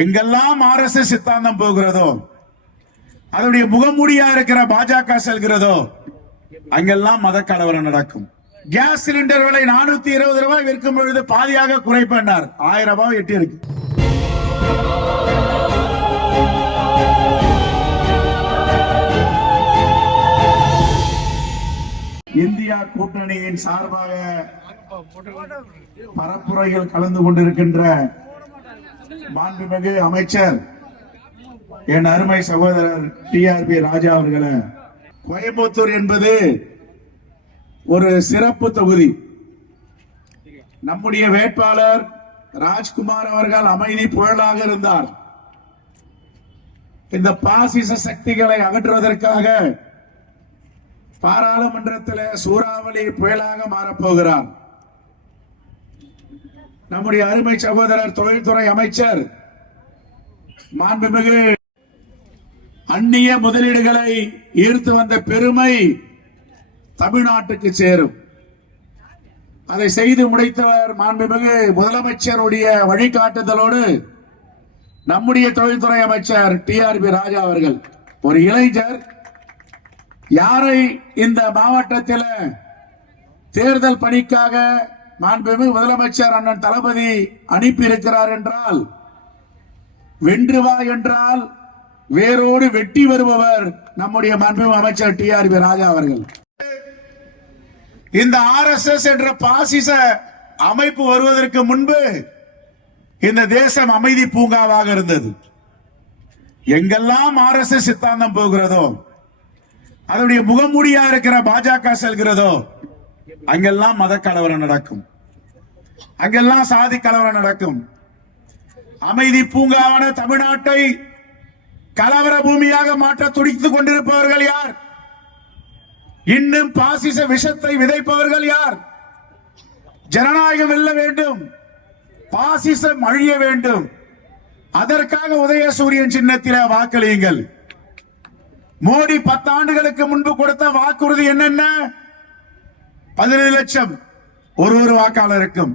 எங்கெல்லாம் R S S சித்தாந்தம் போகிறதோ அதனுடைய முகமூடியா இருக்கிற பாஜக செல்கிறதோ அங்கெல்லாம் மத கலவரம் நடக்கும் கேஸ் சிலிண்டர் விலை நானூத்தி இருபது ரூபாய் விற்கும் பொழுது பாதியாக குறைப்பார் ஆயிரம் ரூபாய் எட்டி இருக்கு இந்தியா கூட்டணியின் சார்பாக பரப்புரையில் கலந்து கொண்டிருக்கின்ற மாண்புமிகு அமைச்சர் என் அருமை சகோதரர் டி ஆர் பி ராஜா அவர்களை கோயம்புத்தூர் என்பது ஒரு சிறப்பு தொகுதி நம்முடைய வேட்பாளர் ராஜ்குமார் அவர்கள் அமைதி புயலாக இருந்தார் இந்த பாசிச சக்திகளை அகற்றுவதற்காக பாராளுமன்றத்தில் சூறாவளி புயலாக மாறப்போகிறார் நம்முடைய அருமை சகோதரர் தொழில்துறை அமைச்சர் மாண்புமிகு அந்நிய முதலீடுகளை ஈர்த்து வந்த பெருமை தமிழ்நாட்டுக்கு சேரும் அதை செய்து முடித்தவர் மாண்புமிகு முதலமைச்சருடைய வழிகாட்டுதலோடு நம்முடைய தொழில்துறை அமைச்சர் டி ஆர் பி ராஜா அவர்கள் ஒரு இளைஞர் யாரை இந்த மாவட்டத்தில் தேர்தல் பணிக்காக மாண்புமிகு முதலமைச்சர் அண்ணன் தளபதி அனுப்பி இருக்கிறார் என்றால் வென்று வா என்றால் வேரோடு வெட்டி வருபவர் நம்முடைய மாண்புமிகு அமைச்சர் டி ஆர் பி ராஜா அவர்கள் இந்த ஆர் எஸ் எஸ் என்ற பாசிச அமைப்பு வருவதற்கு முன்பு இந்த தேசம் அமைதி பூங்காவாக இருந்தது எங்கெல்லாம் ஆர் எஸ் எஸ் சித்தாந்தம் போகிறதோ அதனுடைய முகமூடியா இருக்கிற பாஜக செல்கிறதோ அங்கெல்லாம் மத கலவரம் நடக்கும் அங்கெல்லாம் சாதி கலவரம் நடக்கும் அமைதி பூங்காவான தமிழ்நாட்டை கலவர பூமியாக மாற்ற துடித்துக் கொண்டிருப்பவர்கள் யார் இன்னும் பாசிச விஷத்தை விதைப்பவர்கள் யார் ஜனநாயகம் வெல்ல வேண்டும் பாசிசம் அழிய வேண்டும் அதற்காக உதயசூரியன் சின்னத்தில வாக்களியுங்கள் மோடி பத்தாண்டுகளுக்கு முன்பு கொடுத்த வாக்குறுதி என்னென்ன பதினேழு லட்சம் ஒரு ஒரு வாக்காளருக்கும்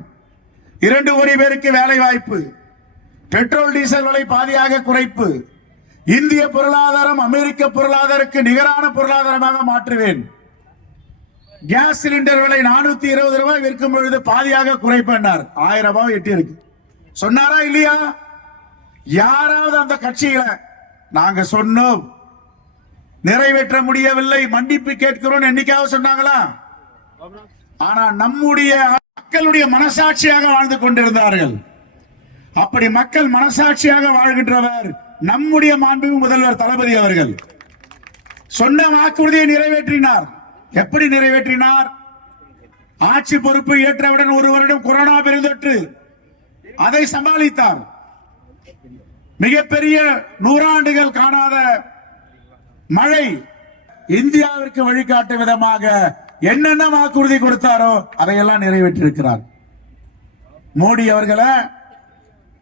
இரண்டு கோடி பேருக்கு வேலை வாய்ப்பு பெட்ரோல் டீசல் விலை பாதியாக குறைப்பு இந்திய பொருளாதாரம் அமெரிக்க பொருளாதாரத்துக்கு நிகரான பொருளாதாரமாக மாற்றுவேன் கேஸ் சிலிண்டர் விலை நானூத்தி இருபது ரூபாய் விற்கும் பொழுது பாதியாக குறைப்பேன்னார் ஆயிரம் ரூபாய் எட்டி இருக்கு சொன்னாரா இல்லையா யாராவது அந்த கட்சியில நாங்க சொன்னோம் நிறைவேற்ற முடியவில்லை மன்னிப்பு கேட்கிறோம் என்னைக்காவது சொன்னாங்களா ஆனா நம்முடைய மக்களுடைய மனசாட்சியாக வாழ்ந்து கொண்டிருந்தார்கள் அப்படி மக்கள் மனசாட்சியாக வாழ்கின்றவர் நம்முடைய மாண்பு முதல்வர் தளபதி அவர்கள் சொன்ன வாக்குறுதியை நிறைவேற்றினார் எப்படி நிறைவேற்றினார் ஆட்சி பொறுப்பு ஏற்றவுடன் ஒரு வருடம் கொரோனா பெருந்தொற்று அதை சமாளித்தார் மிகப்பெரிய நூறாண்டுகள் காணாத மழை இந்தியாவிற்கு வழிகாட்டும் விதமாக என்னென்ன வாக்குறுதி கொடுத்தாரோ அதையெல்லாம் நிறைவேற்றிருக்கிறார் மோடி அவர்களை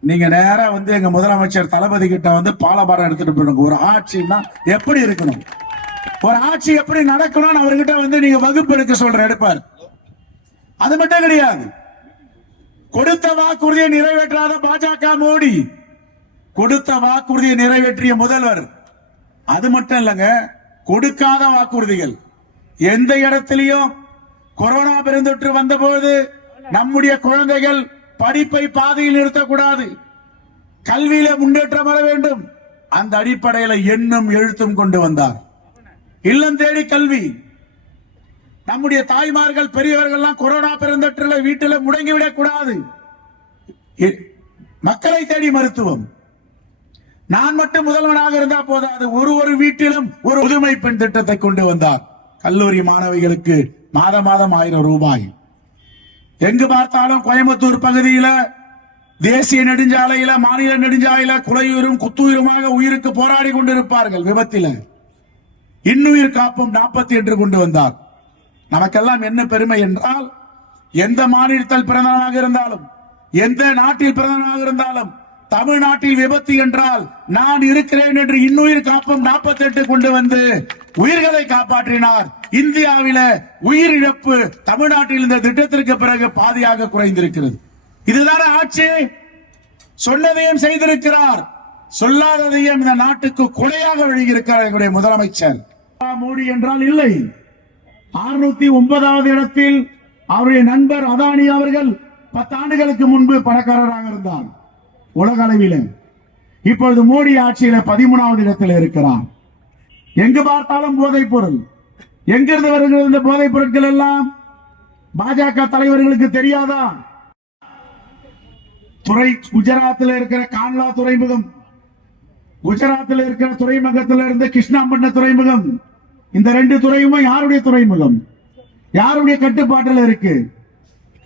நீங்க நேரா வந்து எங்க முதலமைச்சர் தளபதி கிட்ட வந்து பாலபாடம் எடுத்துட்டு போயிடுங்க ஒரு ஆட்சின்னா எப்படி இருக்கணும் ஒரு ஆட்சி எப்படி நடக்கணும்னு அவர்கிட்ட வந்து நீங்க வகுப்பு எடுக்க சொல்ற எடுப்பார் அது மட்டும் கிடையாது கொடுத்த வாக்குறுதியை நிறைவேற்றாத பாஜக மோடி கொடுத்த வாக்குறுதியை நிறைவேற்றிய முதல்வர் அது மட்டும் இல்லைங்க கொடுக்காத வாக்குறுதிகள் எந்த இடத்திலையும் கொரோனா பெருந்தொற்று வந்தபோது நம்முடைய குழந்தைகள் படிப்பை பாதையில் நிறுத்தக்கூடாது கல்வியில முன்னேற்றம் வர வேண்டும் அந்த அடிப்படையில எண்ணும் எழுத்தும் கொண்டு வந்தார் இல்லம் தேடி கல்வி நம்முடைய தாய்மார்கள் பெரியவர்கள்லாம் கொரோனா பெருந்தொற்றுல வீட்டில் முடங்கிவிடக் கூடாது மக்களை தேடி மருத்துவம் நான் மட்டும் முதல்வனாக இருந்தா போதாது ஒரு ஒரு வீட்டிலும் ஒரு புதுமை பெண் திட்டத்தை கொண்டு வந்தார் கல்லூரி மாணவிகளுக்கு மாத மாதம் ஆயிரம் ரூபாய் எங்கு பார்த்தாலும் கோயம்புத்தூர் பகுதியில தேசிய நெடுஞ்சாலையில மாநில நெடுஞ்சாலையில குலையூரும் குத்துயிருமாக உயிருக்கு போராடி கொண்டிருப்பார்கள் விபத்தில் இன்னுயிர் காப்பும் நாற்பத்தி என்று கொண்டு வந்தார் நமக்கெல்லாம் என்ன பெருமை என்றால் எந்த மாநிலத்தில் பிறந்தவனாக இருந்தாலும் எந்த நாட்டில் பிறந்தவனாக இருந்தாலும் தமிழ்நாட்டில் விபத்து என்றால் நான் இருக்கிறேன் என்று இன்னுயிர் காப்பம் நாற்பத்தி எட்டு கொண்டு வந்து உயிர்களை காப்பாற்றினார் இந்தியாவில உயிரிழப்பு தமிழ்நாட்டில் இந்த திட்டத்திற்கு பிறகு பாதியாக குறைந்திருக்கிறது இதுதான ஆட்சி சொன்னதையும் செய்திருக்கிறார் சொல்லாததையும் இந்த நாட்டுக்கு கொலையாக வெளியிருக்கிறார் எங்களுடைய முதலமைச்சர் மோடி என்றால் இல்லை அறுநூத்தி ஒன்பதாவது இடத்தில் அவருடைய நண்பர் அதானி அவர்கள் பத்தாண்டுகளுக்கு முன்பு பணக்காரராக இருந்தார் உலக அளவில் இப்பொழுது மோடி ஆட்சியில பதிமூணாவது இடத்தில் இருக்கிறார் எங்கு பார்த்தாலும் போதைப் பொருள் எங்கிருந்து வருகிற இந்த போதைப் பொருட்கள் எல்லாம் பாஜக தலைவர்களுக்கு தெரியாதா துறை குஜராத்தில் இருக்கிற கான்லா துறைமுகம் குஜராத்தில் இருக்கிற துறைமுகத்தில் இருந்து கிருஷ்ணாம்பட்ட துறைமுகம் இந்த ரெண்டு துறையுமே யாருடைய துறைமுகம் யாருடைய கட்டுப்பாட்டில் இருக்கு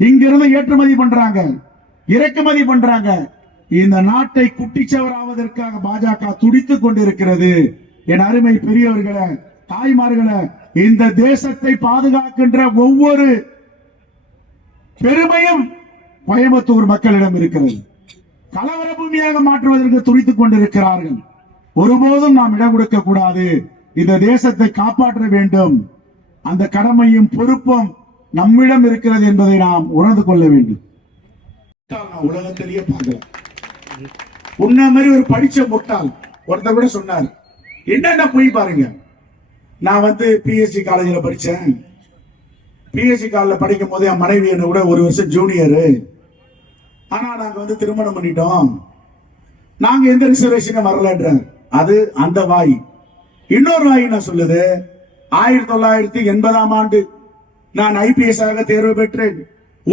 இங்கிருந்து ஏற்றுமதி பண்றாங்க இறக்குமதி பண்றாங்க இந்த நாட்டை குட்டிச்சவராவதற்காக பாஜக துடித்துக் கொண்டிருக்கிறது என் அருமை பெரியவர்களை தாய்மார்களை இந்த தேசத்தை பாதுகாக்கின்ற ஒவ்வொரு பெருமையும் கோயம்புத்தூர் மக்களிடம் இருக்கிறது கலவர பூமியாக மாற்றுவதற்கு துடித்துக் கொண்டிருக்கிறார்கள் ஒருபோதும் நாம் இடம் கொடுக்க கூடாது இந்த தேசத்தை காப்பாற்ற வேண்டும் அந்த கடமையும் பொறுப்பும் நம்மிடம் இருக்கிறது என்பதை நாம் உணர்ந்து கொள்ள வேண்டும் உலகத்திலேயே பார்க்கலாம் உன்ன மாதிரி ஒரு படிச்ச முட்டால் ஒருத்த கூட சொன்னார் என்னென்ன போய் பாருங்க நான் வந்து பிஎஸ்சி காலேஜில் படித்தேன் பிஎஸ்சி காலேஜில் படிக்கும் போதே என் மனைவி என்ன விட ஒரு வருஷம் ஜூனியரு ஆனால் நாங்கள் வந்து திருமணம் பண்ணிட்டோம் நாங்கள் எந்த ரிசர்வேஷனும் வரலன்ற அது அந்த வாய் இன்னொரு வாய் நான் சொல்லுது ஆயிரத்தி தொள்ளாயிரத்தி எண்பதாம் ஆண்டு நான் ஐபிஎஸ் ஆக தேர்வு பெற்றேன்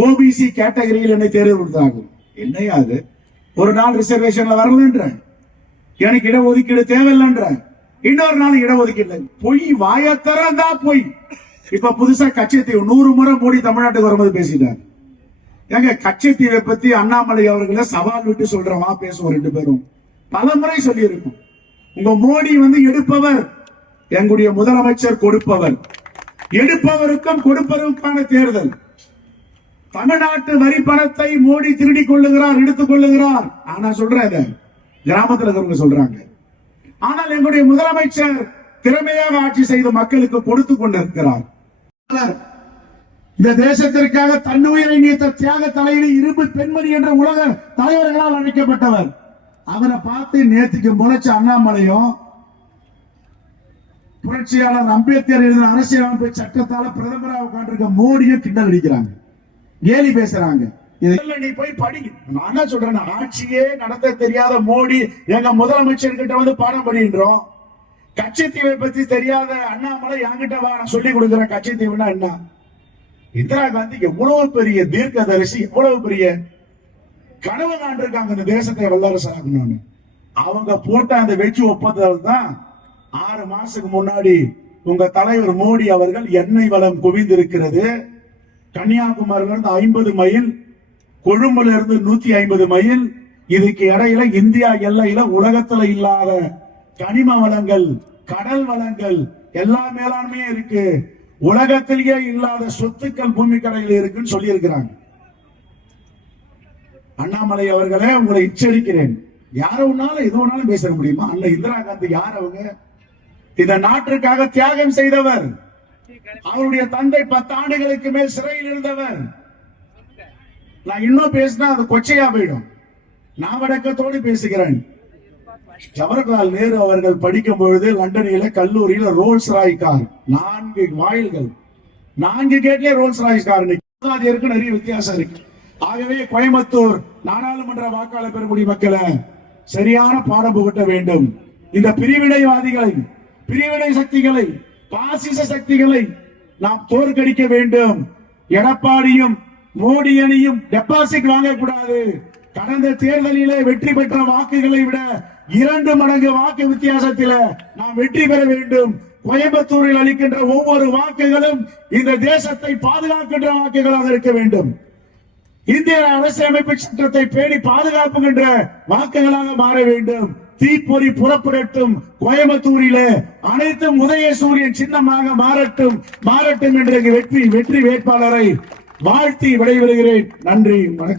ஓபிசி கேட்டகரியில் என்னை தேர்வு கொடுத்தாங்க என்னையாது அது ஒரு நாள் ரிசர்வேஷன்ல வரலன்ற எனக்கு இடஒதுக்கீடு தேவையில்லைன்ற இன்னொரு நாள் இடஒதுக்கீடு பொய் வாய திறந்தா பொய் இப்ப புதுசா கச்சத்தீவு நூறு முறை மோடி தமிழ்நாட்டுக்கு வரும்போது பேசிட்டார் ஏங்க கச்சத்தீவை பத்தி அண்ணாமலை அவர்களை சவால் விட்டு சொல்றவா பேசுவோம் ரெண்டு பேரும் பல முறை சொல்லியிருக்கோம் உங்க மோடி வந்து எடுப்பவர் எங்களுடைய முதலமைச்சர் கொடுப்பவர் எடுப்பவருக்கும் கொடுப்பவருக்கான தேர்தல் தமிழ்நாட்டு வரி பணத்தை மோடி திருடி கொள்ளுகிறார் எடுத்துக் கொள்ளுகிறார் ஆனா சொல்றேன் கிராமத்தில் இருக்கிறவங்க சொல்றாங்க ஆனால் எங்களுடைய முதலமைச்சர் திறமையாக ஆட்சி செய்து மக்களுக்கு கொடுத்து கொண்டிருக்கிறார் இந்த தேசத்திற்காக தன்னுயிரை நீத்த தியாக தலையில இரும்பு பெண்மணி என்ற உலக தலைவர்களால் அழைக்கப்பட்டவர் அவரை பார்த்து நேற்றுக்கு முளைச்ச அண்ணாமலையும் புரட்சியாளர் அம்பேத்கர் எழுதின அரசியலமைப்பு சட்டத்தால் பிரதமராக உட்கார்ந்து மோடியும் கிண்டல் அடிக்கிறாங்க கேலி பேசுறாங்க நீ போய் படி நான் என்ன சொல்றேன் ஆட்சியே நடத்த தெரியாத மோடி எங்க முதலமைச்சர் கிட்ட வந்து பாடம் பண்ணின்றோம் கட்சித்தீவை பத்தி தெரியாத அண்ணாமலை என்கிட்ட வா நான் சொல்லி கொடுக்குறேன் கட்சித்தீவுனா என்ன இந்திரா காந்தி எவ்வளவு பெரிய தீர்க்க தரிசி எவ்வளவு பெரிய கனவு காண்டிருக்காங்க இந்த தேசத்தை வல்லரசு ஆகணும்னு அவங்க போட்ட அந்த வெற்றி ஒப்பந்தத்தால் தான் ஆறு மாசத்துக்கு முன்னாடி உங்க தலைவர் மோடி அவர்கள் எண்ணெய் வளம் குவிந்திருக்கிறது கன்னியாகுமரியிலிருந்து ஐம்பது மைல் கொழும்புல இருந்து நூத்தி ஐம்பது மைல் இதுக்கு இடையில இந்தியா எல்லையில உலகத்துல இல்லாத கனிம வளங்கள் கடல் வளங்கள் எல்லா மேலாண்மையும் இருக்கு உலகத்திலேயே இல்லாத சொத்துக்கள் பூமி கடையில் இருக்குன்னு சொல்லி இருக்கிறாங்க அண்ணாமலை அவர்களே உங்களை இச்சரிக்கிறேன் யார ஒன்னாலும் எது ஒன்னாலும் பேச முடியுமா அல்ல இந்திரா காந்தி யார் அவங்க இந்த நாட்டிற்காக தியாகம் செய்தவர் அவருடைய தந்தை பத்து ஆண்டுகளுக்கு மேல் சிறையில் இருந்தவர் நான் இன்னும் பேசினா அது கொச்சையா போயிடும் நான் வடக்கத்தோடு பேசுகிறேன் ஜவஹர்லால் நேரு அவர்கள் படிக்கும் பொழுது லண்டனில கல்லூரியில ரோல்ஸ் ராய் கார் நான்கு வாயில்கள் நான்கு கேட்லயே ரோல்ஸ் ராய் கார் இருக்கு நிறைய வித்தியாசம் இருக்கு ஆகவே கோயம்புத்தூர் நாடாளுமன்ற வாக்காளர் பெறக்கூடிய மக்களை சரியான பாடம் புகட்ட வேண்டும் இந்த பிரிவினைவாதிகளை பிரிவினை சக்திகளை பாசிச சக்திகளை நாம் தோற்கடிக்க வேண்டும் எடப்பாடியும் மோடி அணியும் டெபாசிட் வாங்கக்கூடாது கடந்த தேர்தலிலே வெற்றி பெற்ற வாக்குகளை விட இரண்டு மடங்கு வாக்கு வித்தியாசத்தில நாம் வெற்றி பெற வேண்டும் கோயம்புத்தூரில் அளிக்கின்ற ஒவ்வொரு வாக்குகளும் இந்த தேசத்தை பாதுகாக்கின்ற வாக்குகளாக இருக்க வேண்டும் இந்திய அரசியலமைப்பு சட்டத்தை பேணி பாதுகாப்புகின்ற வாக்குகளாக மாற வேண்டும் தீப்பொறி புறப்படட்டும் கோயம்புத்தூரில அனைத்து உதய சூரியன் சின்னமாக மாறட்டும் மாறட்டும் என்ற வெற்றி வெற்றி வேட்பாளரை வாழ்த்தி விடைபெறுகிறேன் நன்றி வணக்கம்